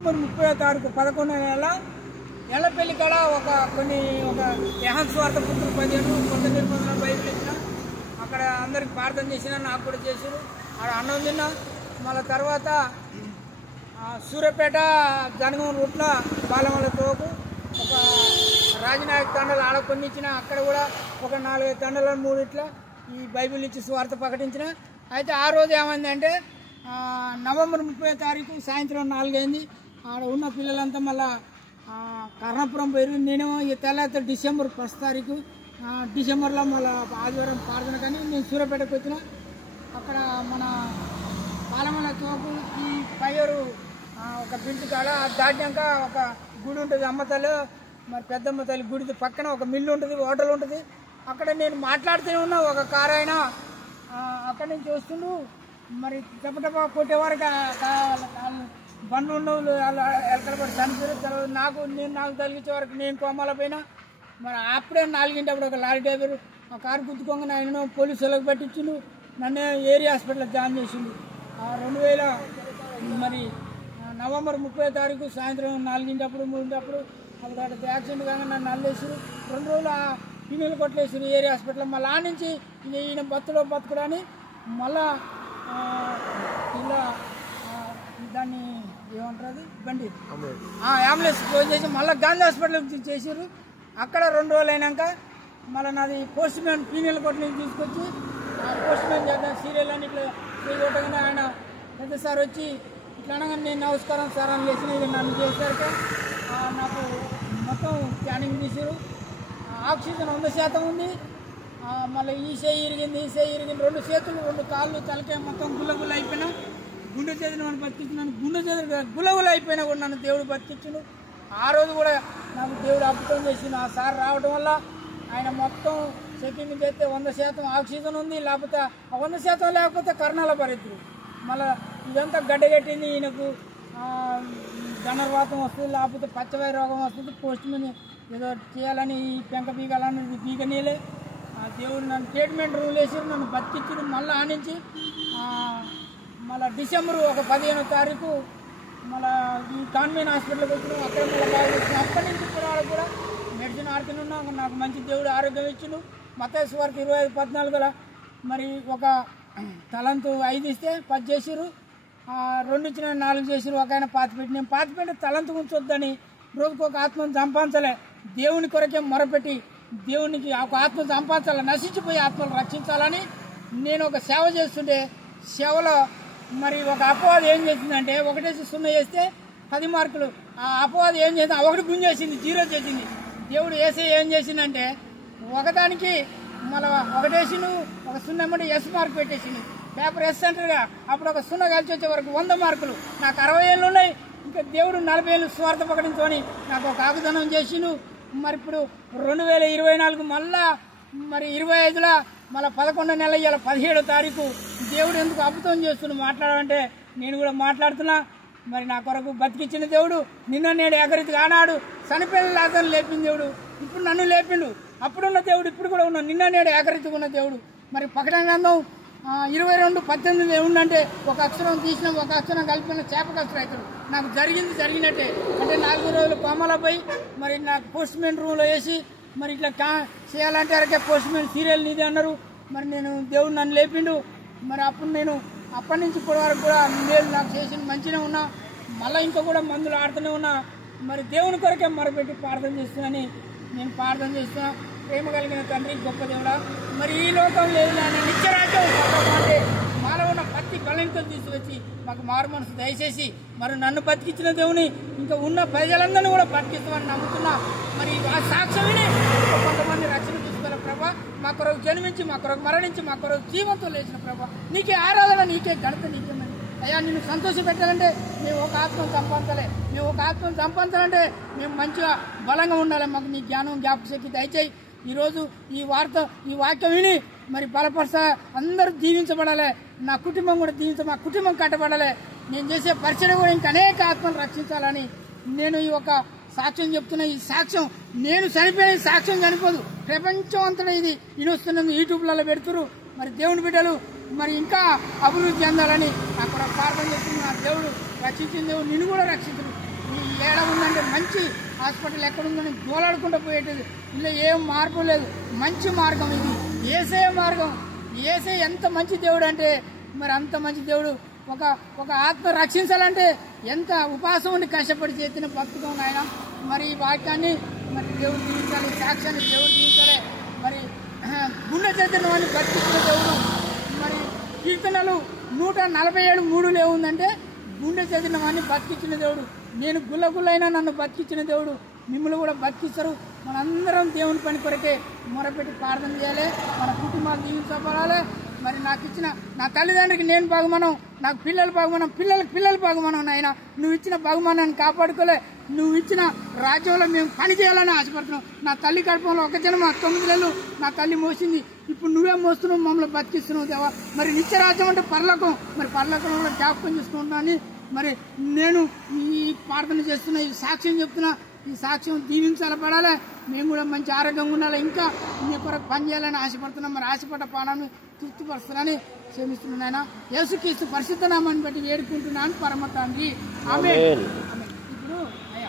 30వ తారీఖు 11వ నెల ఎల్లపల్లి కాడ ఒక యెహోవా స్వార్థ పుత్రులు 15 కొత్త నిబంధన బైబిల్ ఇచ్చిన అక్కడ అందరికి ప్రార్థన చేసిన నాకు కూడా చేసారు. ఆడ అన్నం తిన్నా. మళ్ళీ తర్వాత సూర్యాపేట జనగం రూట్లో బాలమల్ల తోపు ఒక రాజనాయక తండలు ఆడ కొన్ని ఇచ్చిన. అక్కడ కూడా ఒక 4-5 తండలను 3 ఇట్లా ఈ బైబిల్ ఇచ్చి స్వార్థ ప్రకటించిన. అయితే ఆ రోజు ఏమైందంటే నవంబర్ 30వ తారీఖు సాయంత్రం 4 అయింది. ఆడ ఉన్న పిల్లలంతా మళ్ళా కర్ణపురం పోయారు. నేను ఈ తెల్లారి డిసెంబర్ 1 తారీఖు డిసెంబర్లో మళ్ళీ ఆదివారం ప్రార్థన కానీ నేను సూర్యాపేటకు వచ్చిన. అక్కడ మన బాలమల్ల తోపు ఈ పైరు ఒక బిల్ట్ కాడ దాటినాక ఒక గుడి ఉంటుంది, అమ్మతల్లి మరి పెద్దమ్మ తల్లి గుడి పక్కన ఒక మిల్లు ఉంటుంది, హోటల్ ఉంటుంది. అక్కడ నేను మాట్లాడుతూనే ఉన్నా. ఒక కారు ఆయన అక్కడి నుంచి వస్తుండు. మరి టపటప కొట్టేవారికి బండ్లు ఉండవు, ఎలకలపడి చనిపోయారు. తర్వాత నాకు తగిలించే వరకు నేను కోమాల పోయినా. మరి అప్పుడే 4 అప్పుడు ఒక లారీ డ్రైవర్ ఆ కారు గుద్దుకోగానే ఆయన పోలీసులకు పట్టించిండు. నన్ను ఏరియా హాస్పిటల్లో జాయిన్ చేసిండు. 2000 మరి నవంబర్ 30వ తారీఖు సాయంత్రం 4 అప్పుడు 3 అప్పుడు అప్పుడు అక్కడ యాక్సిడెంట్ కాగా నన్ను అల్లేసారు. 2 రోజులు పిన్నెలు కొట్టలేసారు ఏరియా హాస్పిటల్లో. మళ్ళీ ఆ నుంచి ఈయన బతుకుడని మళ్ళా ఇలా దాన్ని ఏమంటారు బండి అంబులెన్స్ క్లోజ్ చేసి మళ్ళీ గాంధీ హాస్పిటల్కి చేసారు. అక్కడ 2 రోజులు అయినాక మళ్ళీ నాది పోస్ట్ మ్యాన్ పీనెల కొట్టిన తీసుకొచ్చి పోస్ట్ మ్యాన్ చేద్దాం సీరియల్ అని ఇట్లా కొట్టగానే ఆయన పెద్ద సార్ వచ్చి ఇట్లా అనగానే నేను నమస్కారం సార్ అని లేచిన. ఇక నన్ను చేశాక నాకు మొత్తం స్కానింగ్ తీసారు. ఆక్సిజన్ 100% ఉంది. మళ్ళీ ఈ చేయి ఇరిగింది 2 చేతులు 2 కాళ్ళు తలకాయ మొత్తం గుల్లగుల్ల అయిపోయినా. గుండె చేతులు నన్ను బతికించినాను. గుండె చేతులు గుల్లగుల్ల అయిపోయినా కూడా నన్ను దేవుడు బతికించును. ఆ రోజు కూడా నాకు దేవుడు అద్భుతం చేసిండు. ఆ సార్ రావడం వల్ల ఆయన మొత్తం చెకింగ్ చేస్తే 100% ఆక్సిజన్ ఉంది. లేకపోతే 100% లేకపోతే కర్ణాల పరిస్థితులు. మళ్ళీ ఇదంతా గడ్డగట్టింది. ఈయనకు ధనుర్వాతం వస్తుంది, లేకపోతే పచ్చవాయి రోగం వస్తుంది. పోస్ట్ మ్యాన్ ఏదో చేయాలని ఈ పెంక పీకాలని పీకనీలే. దేవుడు నన్ను ట్రీట్మెంట్ రూమ్ వేసి నన్ను బతికించుడు. మళ్ళీ ఆనించి మళ్ళీ డిసెంబర్ 15వ తారీఖు మళ్ళీ ఈ కాన్వెంట్ హాస్పిటల్కి వచ్చినాం. అక్కడ మళ్ళీ బాగా వచ్చినాం. అక్కడి నుంచి కూడా మెడిసిన్ ఆడుతున్నా. నాకు మంచి దేవుడు ఆరోగ్యం ఇచ్చిండు. మత్తయి సువార్త 25:14 మరి ఒక తలంతు 5 ఇస్తే 10 చేసిరు. 2 ఇచ్చిన 4 చేసిరు. ఒక ఆయన పాతిపెట్టి నేను పాతిపెట్టి తలంతు ఉంచొద్దని రోజుకు ఒక ఆత్మను సంపాదించలే. దేవుని కొరకే మొరపెట్టి దేవునికి ఒక ఆత్మ సంపాదించాలి, నశించిపోయి ఆత్మలు రక్షించాలని నేను ఒక సేవ చేస్తుంటే సేవలో మరి ఒక అపవాది ఏం చేసిందంటే 1-0 చేస్తే 10 మార్కులు. ఆ అపవాది ఏం చేసింది 1 గుంజేసింది, 0 చేసింది. దేవుడు ఏసై ఏం చేసిందంటే ఒకదానికి మళ్ళీ 1 వేసిండు, ఒక 0 ఏమంటే ఎస్ మార్క్ పెట్టేసింది. పేపర్ ఎస్ సెంటర్గా అప్పుడు ఒక 0 కలిసి వచ్చే వరకు 100 మార్కులు. నాకు 60 ఏళ్ళు ఉన్నాయి. ఇంకా దేవుడు 40 ఏళ్ళు స్వార్థ ప్రకటించుకొని నాకు ఒక ఆగ్దానం చేసిండు. మరి ఇప్పుడు 2024 మళ్ళా మరి 25లో మళ్ళీ 11వ నెల ఇవాళ 17వ తారీఖు దేవుడు ఎందుకు అద్భుతం చేస్తున్నా మాట్లాడాలంటే నేను కూడా మాట్లాడుతున్నా. మరి నా కొరకు బతికిచ్చిన దేవుడు నిన్న నేడు ఏకరీతిగా ఆనాడు చనిపోయిన లాజరును లేపిన దేవుడు ఇప్పుడు నన్ను లేపిండు. అప్పుడున్న దేవుడు ఇప్పుడు కూడా ఉన్నాడు. నిన్న నేడు ఏకరీతిగా ఉన్న దేవుడు. మరి ప్రకటన గ్రంథం 22:18 ఏముందంటే ఒక అక్షరం తీసిన ఒక అక్షరం కలిపిన చేపకక్షరం అవుతాడు. నాకు జరిగినట్టే. అంటే 4 రోజులు కోమలపై మరి నాకు పోస్ట్ మ్యాన్ రూమ్లో వేసి మరి ఇట్లా చేయాలంటే అరకే పోస్ట్ మ్యాన్ సీరియల్ నీది అన్నారు. మరి నేను దేవుడు నన్ను లేపిండు. మరి అప్పుడు నేను అప్పటి నుంచి ఇప్పటి వరకు కూడా నేను నాకు చేసిన మంచిగా ఉన్నా. మళ్ళీ ఇంకా కూడా మందులు ఆడుతూనే ఉన్నా. మరి దేవుని కొరకే మొరపెట్టి ప్రార్థన చేస్తున్నానని నేను ప్రార్థన చేస్తున్నా. ప్రేమ కలిగిన తండ్రి గొప్ప దేవుడా, మరి ఈ లోకం లేదు నాన్న నిత్యరాజ్యం అంటే మాలో ఉన్న ప్రతి బలంతో తీసుకొచ్చి మాకు మారు మనసు దయచేసి మరి నన్ను బతికించిన దేవుని ఇంకా ఉన్న ప్రజలందరినీ కూడా బతికిస్తామని నమ్ముతున్నా. మరి ఆ సాక్ష్యమని కొంతమంది రక్షణ తీసుకోవాలి ప్రభా. మా కొరకు జన్మించి మా కొరకు మరణించి మా కొరకు జీవంతో లేచిన ప్రభా నీకే ఆరాధన, నీకే ఘనత, నీకేమని అయ్యా నిన్ను సంతోష పెట్టాలంటే మేము ఒక ఆత్మను సంపాదించాలంటే మేము మంచిగా బలంగా ఉండాలి. మాకు నీ జ్ఞానం జ్ఞాపకశక్తి దయచేయి. ఈరోజు ఈ వాక్యం విని మరి బలపరచ అందరూ దీవించబడాలి. నా కుటుంబం కూడా మా కుటుంబం కట్టబడాలి. నేను చేసే పరిచయం కూడా ఇంకా అనేక ఆత్మలు రక్షించాలని నేను ఈ ఒక సాక్ష్యం చెప్తున్నా. ఈ సాక్ష్యం నేను చనిపోయిన సాక్ష్యం చనిపోదు. ప్రపంచం అంతటా ఇది వినొస్తున్నందుకు యూట్యూబ్లలో పెడుతురు. మరి దేవుని బిడ్డలు మరి ఇంకా అభివృద్ధి చెందాలని అక్కడ ప్రార్థన చేస్తున్న దేవుడు రక్షించిన దేవుడు నిన్ను కూడా రక్షించడు. నీ ఏడ ఉందంటే మంచి హాస్పిటల్ ఎక్కడ ఉందని గోలాడుకుంటూ పోయేటది. ఇలా ఏం మార్పు లేదు, మంచి మార్గం ఇది, యేసయ్య మార్గం. యేసయ్య ఎంత మంచి దేవుడు అంటే మరి అంత మంచి దేవుడు. ఒక ఆత్మ రక్షించాలంటే ఎంత ఉపాసం ఉండి కష్టపడి చేసిన భక్తుకం ఆయన. మరి ఈ వాక్యాన్ని మరి దేవుడు జీవించాలి, సాక్ష్యాన్ని దేవుడు జీవించాలి. మరి గుండె చేతిన వాడిని బతికించిన దేవుడు. మరి కీర్తనలు 147:3 ఏముందంటే గుండె చేతిన వాడిని బతికించిన దేవుడు. నేను గుల్లగుల్లైనా నన్ను బతికించిన దేవుడు మిమ్మల్ని కూడా బతికిస్తారు. మనందరం దేవుని పని కొరకే మొరపెట్టి ప్రార్థన చేయాలి. మన కుటుంబాలు దీవించబడాలి. మరి నాకు ఇచ్చిన నా తల్లిదండ్రికి నేను బహుమానం, నాకు పిల్లలు బహుమానం, పిల్లలు బహుమానం. నాయన నువ్వు ఇచ్చిన బహుమానాన్ని కాపాడుకోలే, నువ్వు ఇచ్చిన రాజ్యంలో మేము పని చేయాలని ఆశపడుతున్నాం. నా తల్లి కడుపులో ఒక జన్మ 9 నెలలు నా తల్లి మోసింది, ఇప్పుడు నువ్వే మోస్తున్నావు, మమ్మల్ని బతికిస్తున్నావు దేవా. మరి నిత్య రాజ్యం అంటే పరలోకం, మరి పరలోకంలో జ్ఞాపకం చేసుకుంటున్నాను. మరి నేను ఈ ప్రార్థన చేస్తున్నా, ఈ సాక్ష్యం చెప్తున్నా, ఈ సాక్ష్యం దీవించబడాలి. మేము కూడా మంచి ఆరోగ్యంగా ఉండాలి, ఇంకా నీ కొరకు పని చేయాలని ఆశపడుతున్నాం. మరి ఆశపడ్డ పానాన్ని తృప్తిపరుస్తున్నానని క్షమిస్తున్నాను. యేసుక్రీస్తు పరిశుద్ధ నామాన్ని బట్టి వేడుకుంటున్నాను పరమ తండ్రి. ఆమేన్.